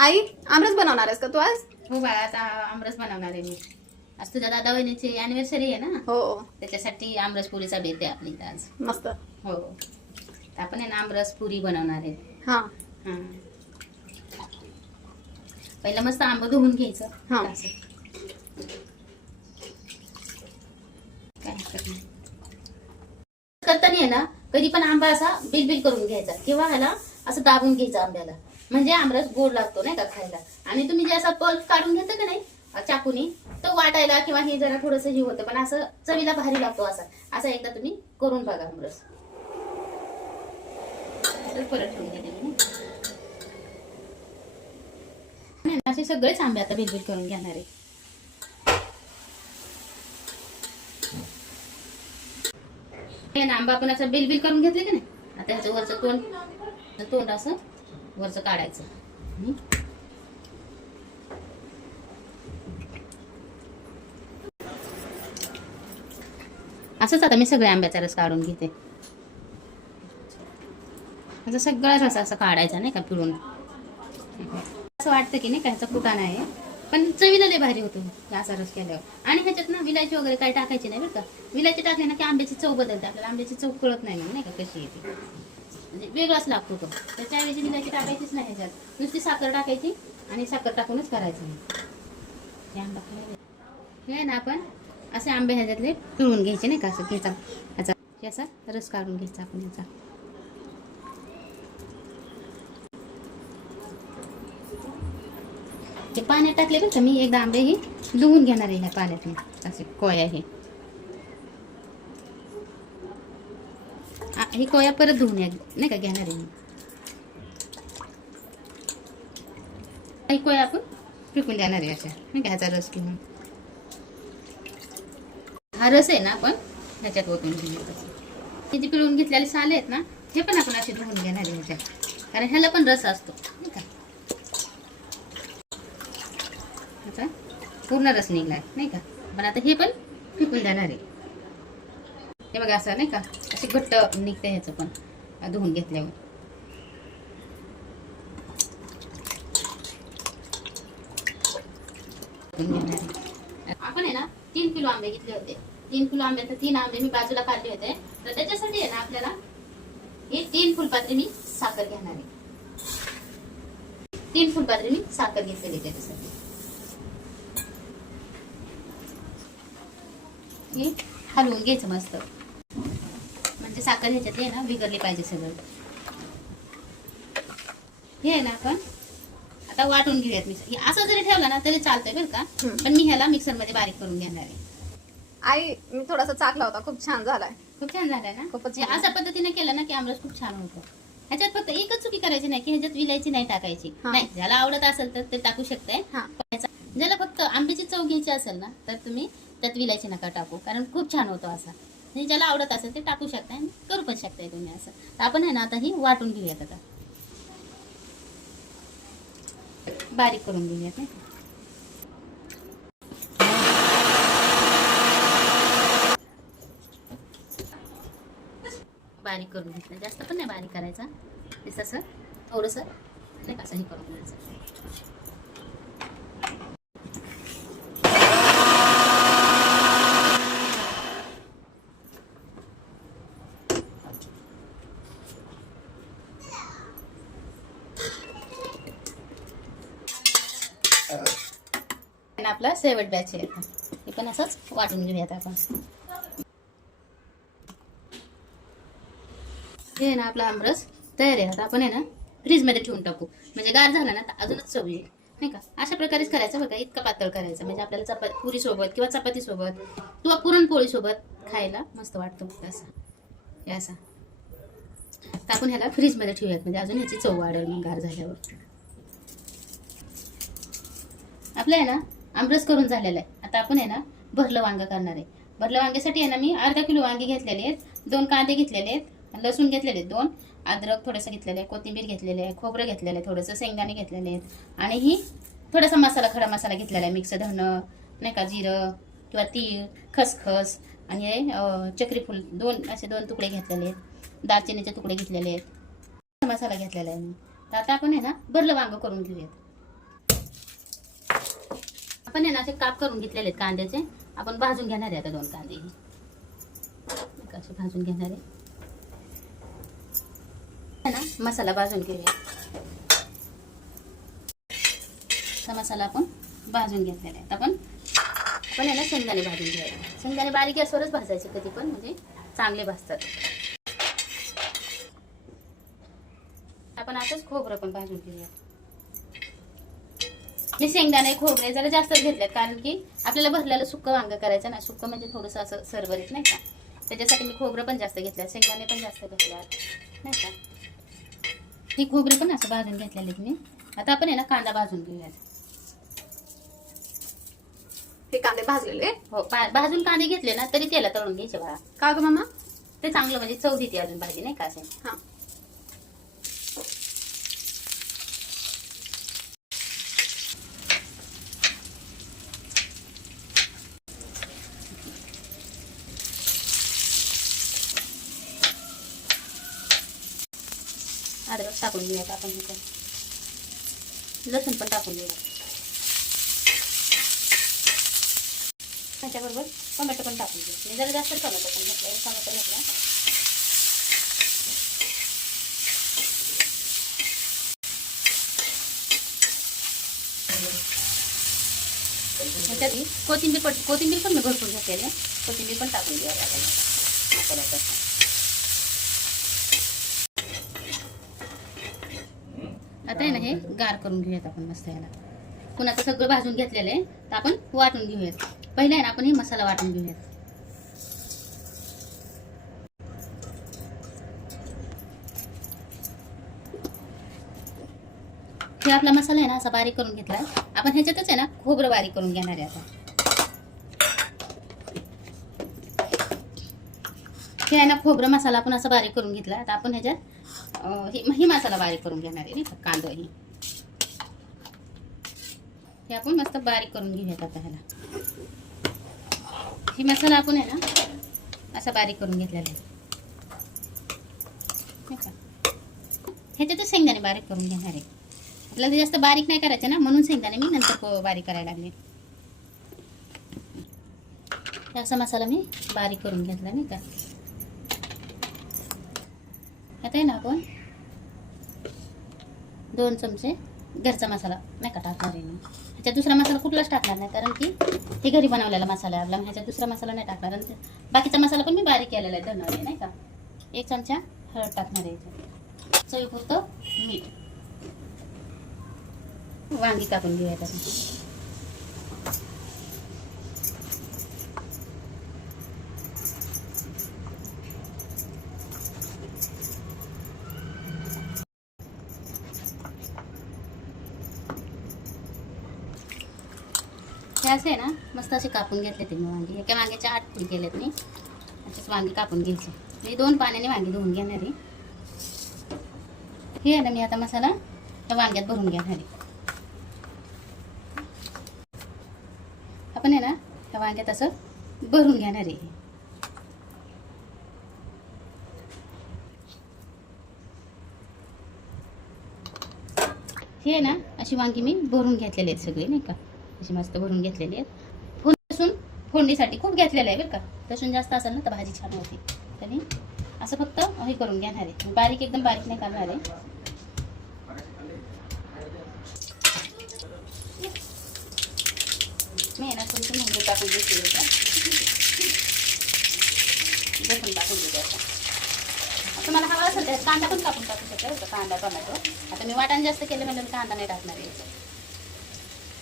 आई आमरस बनवणार आहेस का तू आज? हो बाळा, आता आमरस बनवणार आहे मी. आज तुझ्या दादा वहिनीची अॅनिव्हर्सरी आहे ना, हो. त्याच्यासाठी आमरस पुरीचा बेत आहे आपली इथं आज. मस्त. हो, तर आपण आहे ना आमरस पुरी बनवणार आहे. हा. हां, पहिलं मस्त आंबं धुवून घ्यायचं. हा. असं काय हरकत नाही. करताना आहे ना, कधी पण आंबा असा बिलबिल करून घ्यायचा किंवा ह्याला असं दाबून घ्यायचं आंब्याला, म्हणजे आमरस गोड लागतो नाही का खायला. आणि तुम्ही जे असा पल्प काढून घेता का नाही चाकूनी, तो वाटायला किंवा हे जरा थोडंसं हे होतं, पण असं चवीला भारी लागतो. असा एकदा तुम्ही करून बघा आमरस. तर परत ठेवून देते मी. असे सगळेच आंबे आता बिलबिल करून घेणार आहे. हे ना आंबा आपण असं बिलबिल करून घेतले की नाही, आता ह्याचं वरचं तोंड असं वरचं काढायचं. असंच आता मी सगळ्या आंब्याचा रस काढून घेते. आता सगळा रस असं काढायचा नाही का पिळून. असं वाटतं की नाही का ह्याचा कुटाणा आहे, पण चवीला लय भारी होतो असा रस केल्यावर. आणि ह्याच्यात ना विलायची वगैरे काही टाकायची नाही बरं का. विलायची टाकली ना की आंब्याची चव बदलते. आपल्याला आंब्याची चव कळत नाही मग नाही का कशी येते, म्हणजे वेगळाच लागतो तो. त्याच्याऐवजी विलायची टाकायचीच नाही ह्याच्यात, नुसती साखर टाकायची आणि साखर टाकूनच करायचं. हे आंबा हे ना आपण असे आंबे ह्याच्यातले पिळून घ्यायचे नाही का, असं घ्यायचा ह्याचा असा रस काढून घ्यायचा आपण ह्याचा. ते पाण्यात टाकले बरं का, मी एकदा आंबे ही धुवून घेणार आहे ह्या पाण्यातून. असे कोया ही कोया परत धुवून नाही का घेणार आहे मी. ही कोया आपण फेकून देणार आहे अशा नाही का, ह्याचा रस घेऊन. हा रस आहे ना आपण ह्याच्यात ओतून घेऊया. हे जे पिळून घेतलेले साले आहेत ना, हे पण आपण असे धुवून घेणार आहे ह्याच्यात, कारण ह्याला पण रस असतो नाही का. ह्याचा पूर्ण रस निघलाय नाही का, पण आता हे पण फेकून देणार आहे. हे बघा असं नाही का, असे घट्ट निघते ह्याचं पण धुवून घेतल्यावर. आपण आहे ना 3 किलो आंबे घेतले होते. 3 किलो आंब्याचे 3 आंबे मी बाजूला काढले होते. तर त्याच्यासाठी आहे ना आपल्याला हे 3 फुलपात्री मी साखर घेणार आहे. 3 फुलपात्री मी साखर घेतलेली त्याच्यासाठी. हे हलवून घ्यायचं मस्त, म्हणजे साखर ह्याच्यात आहे ना विरघळली पाहिजे सगळं. हे आहे ना आपण आता वाटून घेऊयात. मी असं जरी ठेवला ना तरी चालतंय बरं का, पण मी ह्याला मिक्सर मध्ये बारीक करून घेणार आहे. आई मी थोडासा चाकला होता, खूप छान झालाय. खूप छान झालाय ना. खूपच हे अशा पद्धतीने केलं ना की आमरस खूप छान होतो. ह्याच्यात फक्त एकच चुकी करायची नाही की ह्याच्यात विलायची नाही टाकायची. नाही, ज्याला आवडत असेल तर ते टाकू शकते. ज्याला फक्त आंब्याची चव घ्यायची असेल ना तर तुम्ही त्यात विलायची नका टाकू, कारण खूप छान होतो असा. म्हणजे ज्याला आवडत असेल ते टाकू शकताय आणि करू पण शकताय तुम्ही असं. तर आपण आहे ना आता ही वाटून घेऊयात, आता बारीक करून घेऊयात नाही. बारीक करून घेतलं, जास्त पण नाही बारीक करायचा. असं थोडंसं नाही का, असं हे करून घ्यायचं. आपला शेवट बॅच आहे, हे पण असंच वाटून घेऊयात आपण. हे ना आपला आमरस तयार आहे. आता आपण आहे ना फ्रीजमध्ये ठेवून टाकू, म्हणजे गार झाला ना तर अजूनच चव येईल नाही का. अशा प्रकारेच करायचं बघा, इतकं पातळ करायचं म्हणजे आपल्याला पुरी सोबत किंवा चपाती सोबत किंवा पुरणपोळी सोबत खायला मस्त वाटतं. असं हे असं तर आपण ह्याला फ्रीजमध्ये ठेवूयात, म्हणजे अजून ह्याची चव वाढेल मग गार झाल्यावर. आपलं आहे ना आमरस करून झालेलं आहे. आता आपण आहे ना भरलं वांग करणार आहे. भरलं वांग्यासाठी आहे ना मी अर्धा किलो वांगी घेतलेले आहेत, 2 कांदे घेतलेले आहेत, लसूण घेतलेले आहेत 2, अद्रक थोडंसं घेतलेलं आहे, कोथिंबीर घेतलेले आहे, खोबरं घेतलेलं आहे, थोडंसं शेंगदाणे घेतलेले आहेत, आणि ही थोडासा मसाला, खडा मसाला घेतलेला आहे. मिक्स धणं नाही का, जिरं किंवा तीळ, खसखस आणि हे चक्री फूल 2 तुकडे घेतलेले आहेत, दालचिनीचे तुकडे घेतलेले आहेत, मसाला घेतलेला आहे मी. तर आता आपण आहे ना भरलं वांग करून घेऊयात. आपण आहे ना असे काप करून घेतलेले आहेत कांद्याचे. आपण भाजून घेणार आहे आता 2 कांदे असे भाजून घेणार आहे ना. मसाला भाजून घेऊया. हा मसाला आपण भाजून घेतलेला आहे. आपण आहे ना शेंगदाणे भाजून घ्यायचे. शेंगदाणे बारीक गॅसवरच भाजायचे कधी पण, म्हणजे चांगले भाजतात. आपण आताच खोबरं पण भाजून घेऊया. मी शेंगदाणे खोबरे जरा जास्तच घेतलेत, कारण की आपल्याला भरलेलं सुक्कं वांग करायचं ना. सुक्कं म्हणजे थोडंसं असं सरभरीत नाही का, त्याच्यासाठी मी खोबरं पण जास्त घेतलं, शेंगदाणे पण जास्त घेतल्यात नाही का. ही खोबरे पण असं भाजून घेतलेले मी. आता आपण आहे ना कांदा भाजून घेऊयात. हे कांदे भाजलेले हो, भाजून कांदे घेतले ना तरी त्याला तळून घ्यायचे बाळा. का ग मामा? ते चांगलं म्हणजे चव देते अजून भाजी नाही का असे. हा. अद्रक टाकून घेऊयात आपण. लसूण पण टाकून घेऊयात. त्याच्याबरोबर टोमॅटो पण टाकून घेऊ. मी जरा जास्त टोमॅटो पण घेतला. टोमॅटो घेतला. त्याच्यात कोथिंबीर पण मी भरपूर घेतलेली आहे. कोथिंबीर पण टाकून घेऊया मसाल्यात. आता आहे ना हे गार करून घेऊयात आपण मस्त. याला पुन्हा सगळं भाजून घेतलेलं आहे तर आपण वाटून घेऊयात. पहिला आहे ना आपण हे मसाला वाटून घेऊयात. हे आपला मसाला आहे ना असा बारीक करून घेतला. आपण ह्याच्यातच आहे ना खोबरं बारीक करून घेणार आहे. आता हे आहे ना खोबरं मसाला आपण असा बारीक करून घेतला. आता आपण ह्याच्यात ही मसाला बारीक करून घेणार आहे. कांदा हे आपण मस्त बारीक करून घेऊयात. आता ह्याला ही मसाला आपण आहे ना असा बारीक करून घेतलेला आहे. ह्याच्यातच शेंगदाणे बारीक करून घेणार आहे. आपल्याला जास्त बारीक नाही करायचे ना, म्हणून शेंगदाणे मी नंतर बारीक करायला लागले. असा मसाला मी बारीक करून घेतला नाही का. आता आहे ना आपण 2 चमचे घरचा मसाला नाही का टाकणार आहे मी. ह्याच्यात दुसरा मसाला कुठलाच टाकणार नाही, कारण की हे घरी बनवलेला मसाला आहे आपला. ह्याच्यात दुसरा मसाला नाही टाकणार. आणि बाकीचा मसाला पण मी बारीक केलेला आहे धरणार नाही का. 1 चमचा हळद टाकणार आहे. चवीपुरतं मीठ. वांगी कापून घेऊयात आपण. हे असे ना मस्त असे कापून घेतले ते मी वांगी. एका वांग्याच्या 8 तुकडे केलेत मी. असेच वांगी कापून घ्यायचे. मी 2 पाण्याने वांगी धुवून घेणार आहे. हे आहे ना मी आता मसाला त्या वांग्यात भरून घेणार आहे. आपण आहे ना त्या वांग्यात असं भरून घेणार आहे. हे ना अशी वांगी मी भरून घेतलेली आहेत सगळी नाही का. अशी मस्त भरून घेतलेली आहेत. लसूण फोडणीसाठी खूप घेतलेलं आहे बरं का. लसूण जास्त असेल ना तर भाजी छान होती. त्याने असं फक्त हे करून घेणार आहे. बारीक एकदम बारीक नाही करणार आहे. मी आहे ना थोडीशी मेहंदी टाकून घेतली होता. लसूण टाकून घेते. आता मला हवा असेल तर कांदा पण कापून टाकू शकतो. कांदा टोमॅटो. आता मी वाटण जास्त केलं म्हणजे मी कांदा नाही टाकणार आहे.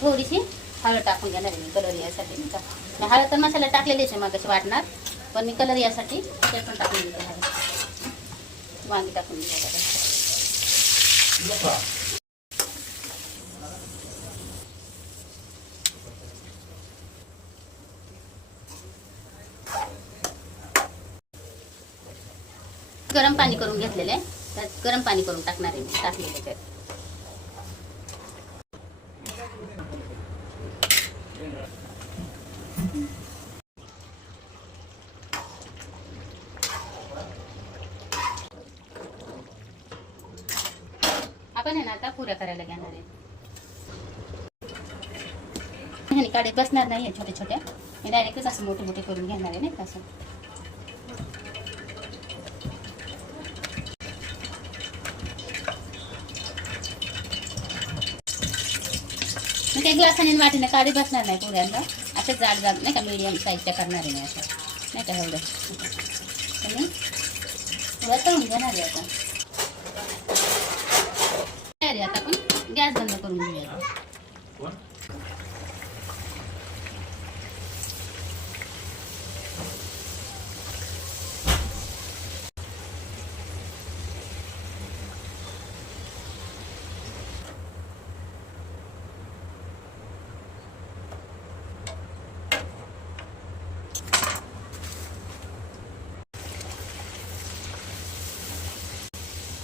थोडीशी हळद टाकून घेणार आहे मी कलर यासाठी नाही का. हळद तर मसाला टाकलेली आहे मग कशी वाटणार, पण मी कलर यासाठी ते पण टाकून घेते. वांगी टाकून घेते. गरम पाणी करून घेतलेलं आहे. त्यात गरम पाणी करून टाकणार आहे मी. टाकले त्याच्यात. आपण आहे ना आता पुऱ्या करायला घेणार आहे. ह्याने काढे बसणार नाही आहे छोट्या छोट्या, मी डायरेक्टच असं मोठे मोठे करून घेणार आहे नाही का असं. मी काही ग्लासाने आणि वाटीने काढे बसणार नाही पुऱ्यांना, असं जाड जाड नाही का मीडियम साईजच्या करणार आहे मी असं नाही का एवढं. आणि पुऱ्या तळून घेणार आहे आता. तयारी आता आपण गॅस बंद करून घेऊया.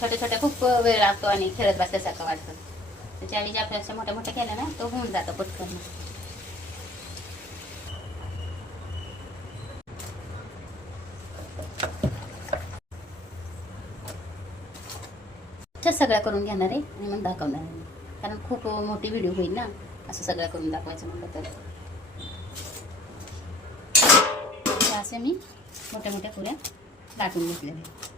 छोटे छोटे खूप वेळ लागतो आणि खेळत बसल्यासारखं वाटतं. त्याच्या आधी ज्या मोठ्या मोठ्या केल्या ना तो होऊन जातो पटकन. सगळ्या करून घेणार आहे आणि मग दाखवणार आहे, कारण खूप मोठी व्हिडिओ होईल ना असं सगळं करून दाखवायचं म्हटलं तर. असे मी मोठ्या मोठ्या पुऱ्या लाटून घेतलेल्या.